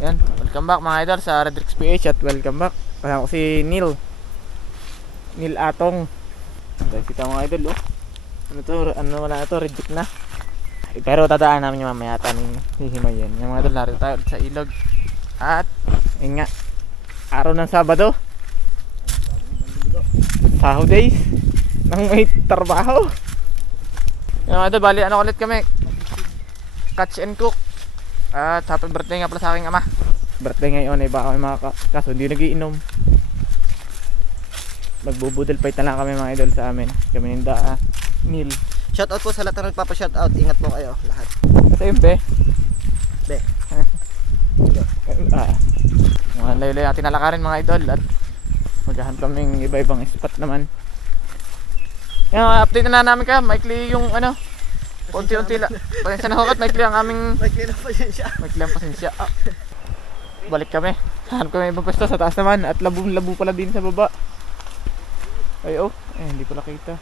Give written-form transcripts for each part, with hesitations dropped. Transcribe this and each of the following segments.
Yan, welcome back mga idol sa Redrix PH at welcome back. Kasama ko si Neil Atong. Dahil kita mga idol, oh. Wala na to, reject na. Pero tadaan namin yung mamaya taning hihimay yan. Yung mga idol, narito tayo sa ilog. At, yun nga, araw ng Sabado, Saho days nang may trabaho. Yung mga idol, bali ano ulit kami, catch and cook. At happy birthday nga pala sa aking ama. Birthday ngayon ay baka may kaso hindi nagiinom. Magbubudel fight na lang kami mga idol sa amin. Kami ninda Neil. Shoutout po sa lahat na nagpapa-shoutout. Ingat po kayo lahat. Sa yun be. Be. Mga layo-layo natin nalakarin mga idol. At maghahan kaming iba-ibang spot naman. Yan, update na namin ka. Maikli yung ano, unti-unti lang. Pasensya na ho at maikli ang aming Maikli ang pasensya. Balik kami. Hanap kami ibang pwesto sa taas naman. At labo pala din sa baba. Ay oh, hindi pala kita.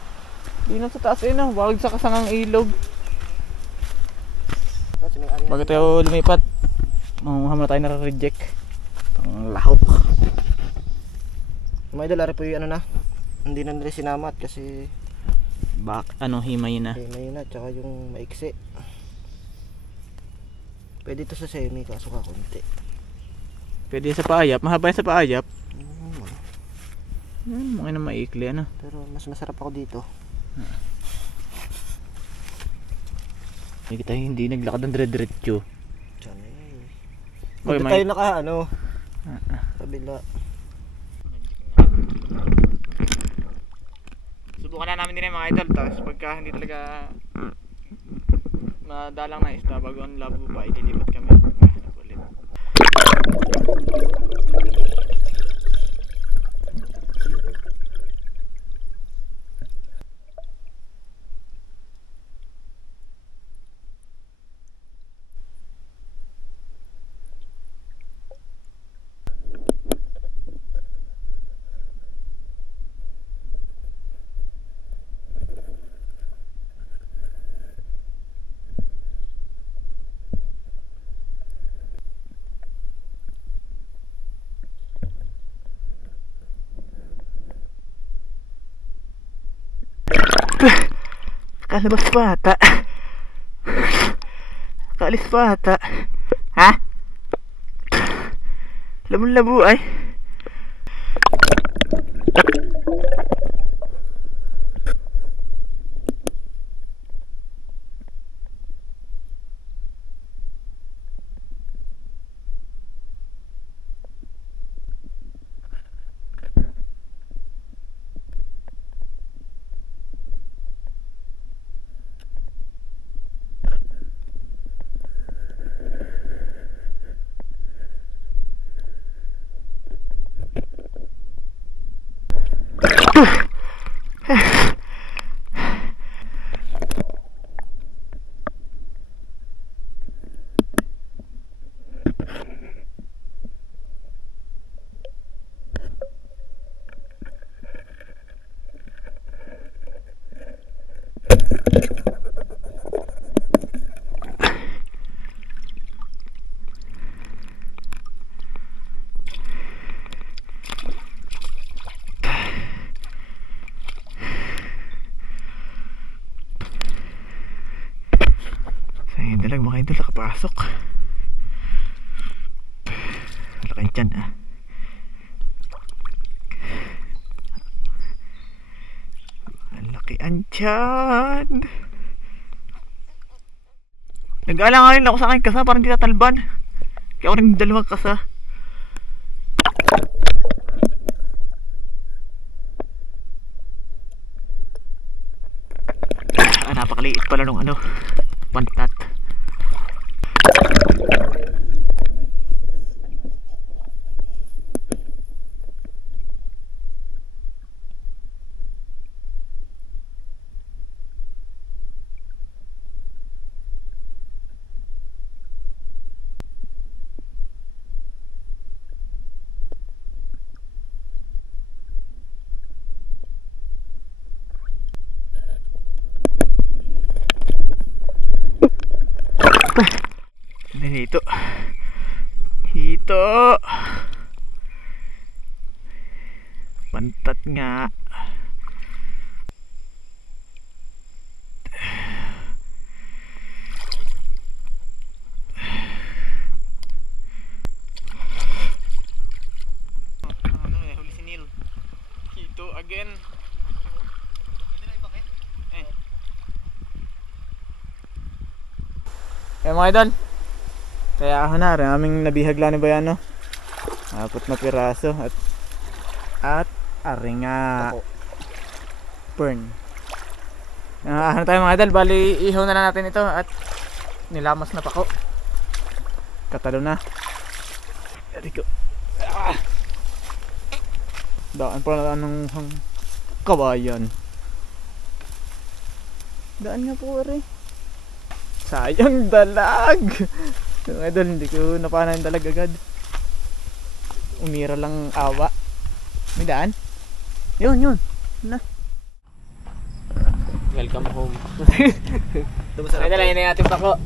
Di na sa taas no. Wag sa kasangang ilog. Bago tayo lumipat, manguha muna tayo na reject. Pang lahok. Mga idol, ari po yung ano na. Hindi na nila sinamat kasi Himay na. himay na, tsaka yung maiksi. Pwede ito sa semi kaso kakunti. Pwede sa paayap, mahaba sa paayap. Mga na maikli ano. Pero mas masarap ako dito. Kita hindi naglakad ng dire-diretso. Sana yun. Oy, Hindi tayo naka ano. Kabila. Subukan na namin din yung mga idol. Tapos pagka hindi talaga madalang na isda bago ang labo pa, ililipat kami. Hanap ulit. Kalabas pa ata. Kaalis pa ata. Ha? Labo-labo ay. Dalag mga idol nakapasok. Laki dyan laki andyan. Nag-aalanganin ako sa akin kasa parang hindi tatalban. Kaya ako rin dalawang kasa. Napakaliit pala nung ano, pantat. Dito to. Pantat nga. Ano eh, huli si Neil. Hito again. Kaya mga idol, kaya ako na rin aming nabihagla ni Bayano. Apat na piraso at aringa burn. Ano tayo mga idol, bali ihaw na lang natin ito at nilamas na pako. Katalo na. Eriko. Daan pa ng kabayan. Daan nga po rin. Sayang dalag. Mga idol, hindi ko napana yung dalag agad. Umira lang awa. May daan? Yun na. Welcome home. Ay dala, yun natin pako.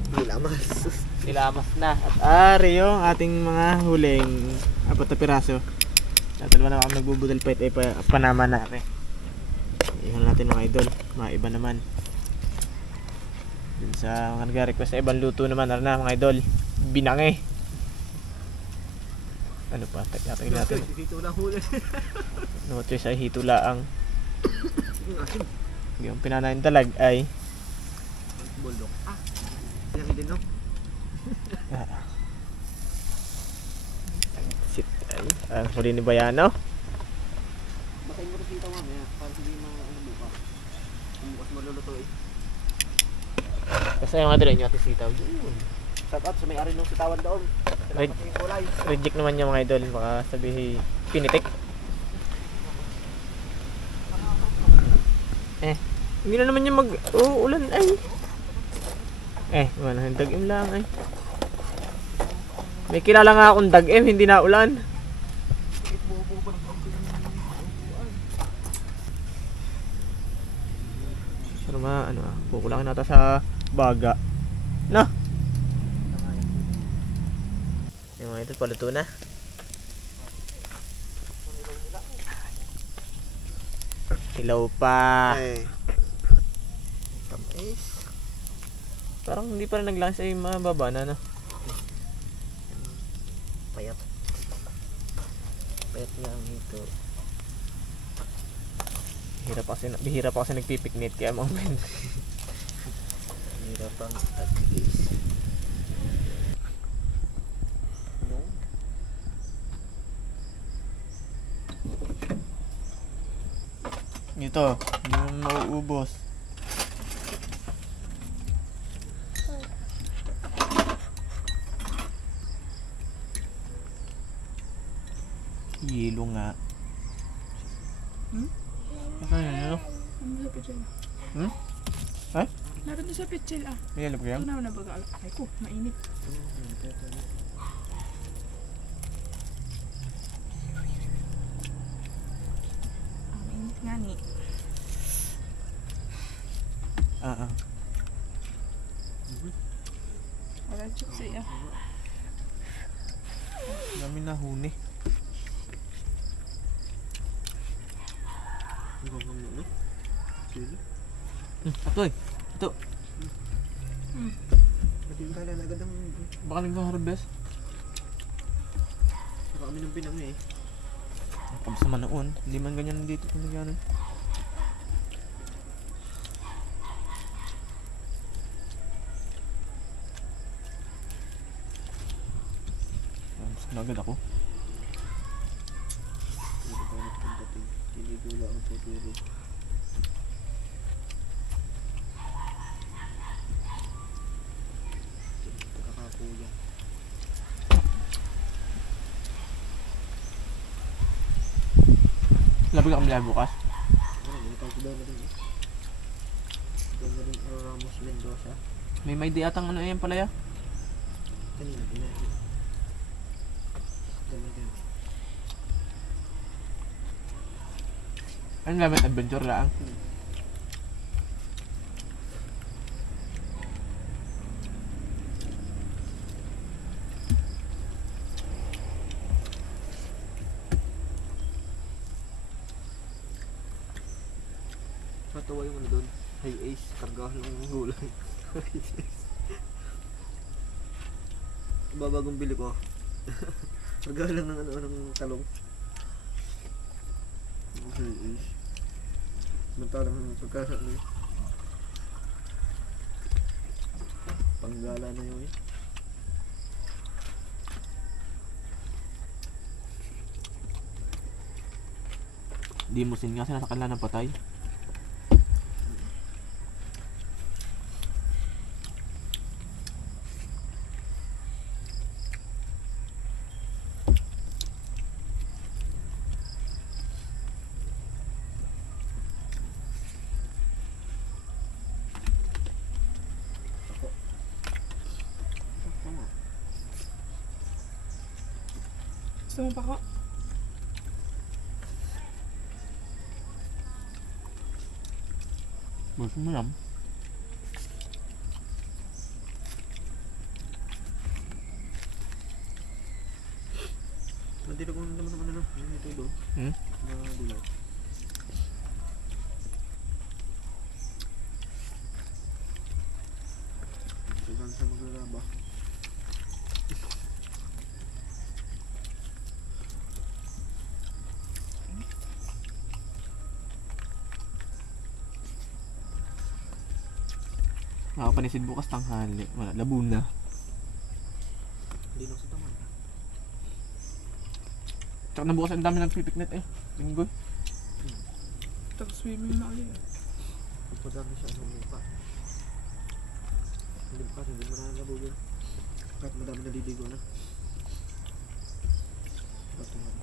Nilamas na. At ari yung ating mga huling apat na piraso. Dalawa na ako nagbubudal pa ito, panama na ako. Ihan natin mga idol, maiba naman. Dun sa mga nag-request sa ibang luto naman, na mga idol, binange. Ano pa, tatay natin. Hito lang huli. No choice ay hito laang. Yung pinanayin talag ay Buldok. Yan din no. Sit ay. Ang huli ni Bayano. Basahin mo rin dito mamaya para hindi ano buka. Bukas maluluto eh. Kasi yung mga dala nyo ati sitaw. Shout out sa may-ari ng sitawan doon. Salamat sa yung kulay. Reject naman yung mga idol. Baka sabihin pinitik. Hindi na naman yung mag-uulan ay. Wala, dag-im lang ay. May kilala nga akong dag-im, hindi na ulan. Pero kukulangin nata sa baga. No? Yung mga ito, paluto na. Hilaw pa. Tamis. Parang hindi pa rin naglasa yung mababa na, no? Payat. Payat nga ang hito. Bihira pa kasi nagpipiknit kaya mga men. Hirap ang tagis. Ito, hindi mo mauubos. Yelo nga. Ano yun, ano? Ano sa pichel? Ay? Naroon doon sa pichel ah. May yelo ba yan? Ito na nabaga. Ay ko, mainit. Mainit nga ni. Wala chips eh ah. Dami na huni. Atoy, ito. Pati yung kala na agad ang Baka nag-harvest. saka kami ng pinang eh. Kapag sa manoon, hindi man ganyan dito kung nagyanan. Mas na agad ako. Tinidula ang tuturo. Kakakuya. Labi ka kami bukas. Nilipag ko daw na rin eh. Doon na rin Ramos Mendoza. May di atang ano yan pala ya? Kanina pinahin. Daman kami. Ano gamit? Adventure lang. nakakatawa yung ano doon. High ace, kargahan ng gulay. Babagong bili ko. Kargahan lang ng ano ng talong. High ace. Mantalang ng pagkasa na yun. Panggala na yun eh. Di mo sin nga sa kanila ng patay. Gusto mo pa ko? Gusto mo yan? Nandito ko naman ano. Yung ito doon. Mga gulay. Sigan sa maglalaba. Makapanisid bukas tanghali. Wala, labo na. Hindi lang sa taman. Tsaka na bukas ang dami nagpipiknet eh. Linggoy. Tag-swimming na ulit. Pagpadami siya ng lupa. Hindi bukas, hindi mo na nabugin. Kahit madami naliligo na. Patuhan.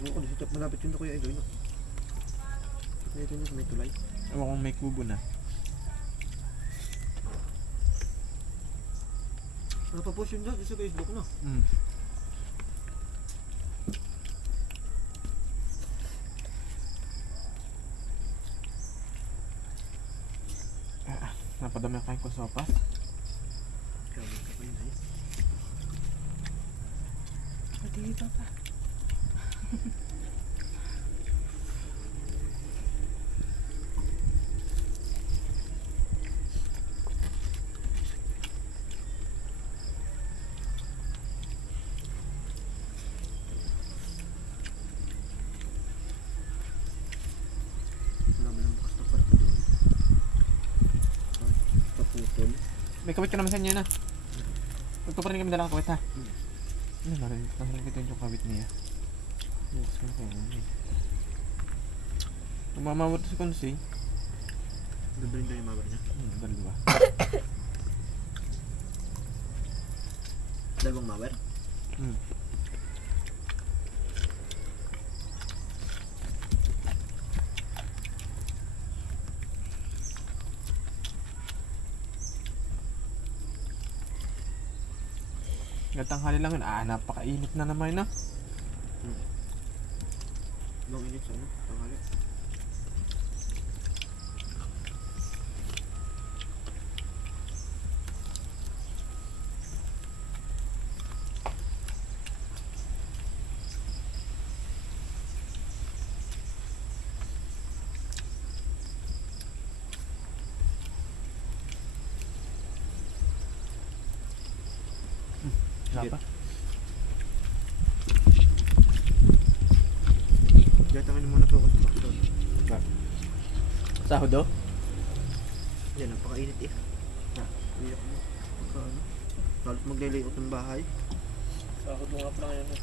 Ano ko, dito malapit yun na kuya Edoy, no? Ito yun, may tulay. Ewan kung may kubo na. Napapost yun dyan sa Facebook, no? Napadami ang kain ko sopas. Kaya ka pa yun, eh. Pati ito pa. Wala mo lang bukas na parto doon. Paputol. May kawit ka naman sa inyo na. Magpaparin kami dalang kawit ha. Ano narinig ko yung kawit niya. Bukas ka na kayo namin. Mamamot si Konsi. Ganda yung mabar niya. Dalawa. Dalawang mabar? Tanghali lang yun. Napakainit na naman na. Ibang init sa ano? Tanghali. Wala pa. Gatangin mo muna po ako sa bakdod. Sahod o? Yan, napakainit eh. Iyak mo. Pagka ano. Halos magle-layout ng bahay. Sahod mo nga pala ngayon eh.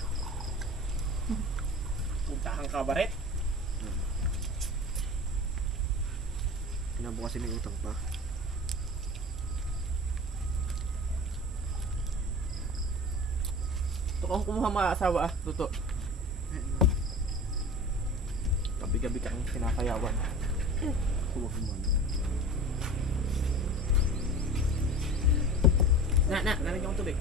Puntahang kabaret. Kinabukasin may utang pa. Ito kung kumuha mga asawa ah. Tuto. Eh, Gabi-gabi kang kinakayawan. huwag mo ano. Narinig akong tubig.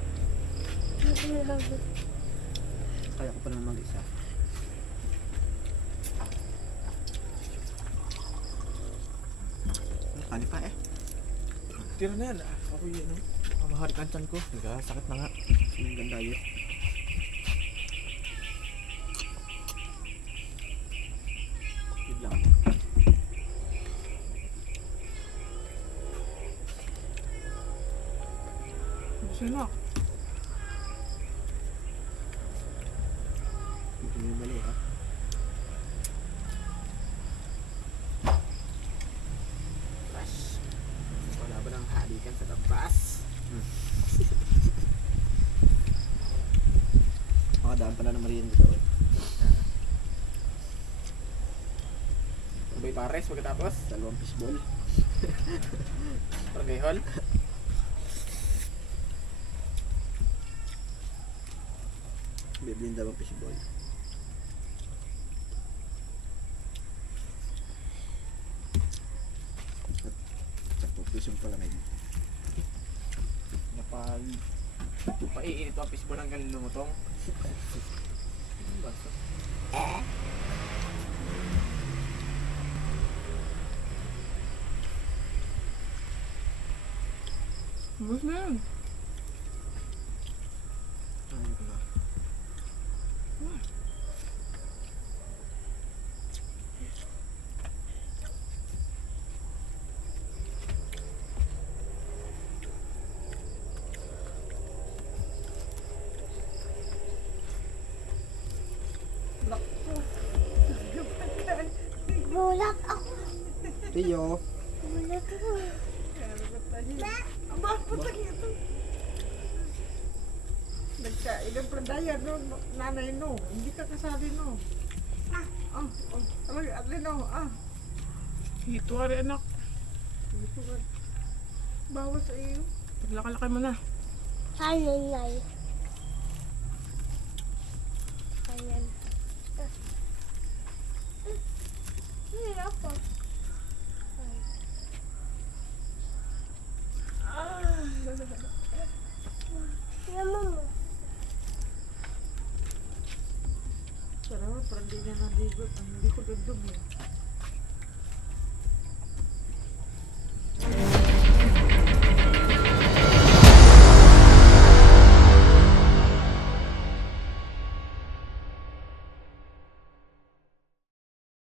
Kaya ko pa naman mag-isa. Kali pa eh. Tira na yan. Ako yun. Maharik ang tiyan ko. Sakit na nga. Sinang ganda yun. Sino? Ito yung mali ha. Crush. Wala ba ng halikan sa labas? Makadaan pa na ng merienda doon. Sabay pares pagkatapos. Dalawang fishball. Pargayhol. Bibili yung dalawang fishball. At 10 piso yung palamig. Napag paiinit ang fishball hanggang lumutong. Ano ba? Bus na yun. Ano ko na? Gulat ako. Tiyo! Gulat ako. Aba, putang ito. Nagkailang pradaya no, nanay no. Hindi ka kasali no. Talaga, atli no. Hito ka rin anak. Hito ka. Bawas sa iyo. Paglaki-laki mo na. Hanay. Ayan. Ayan ako. Naman mo. Sarap, parang di niya naligot. Hindi ko dugdug eh.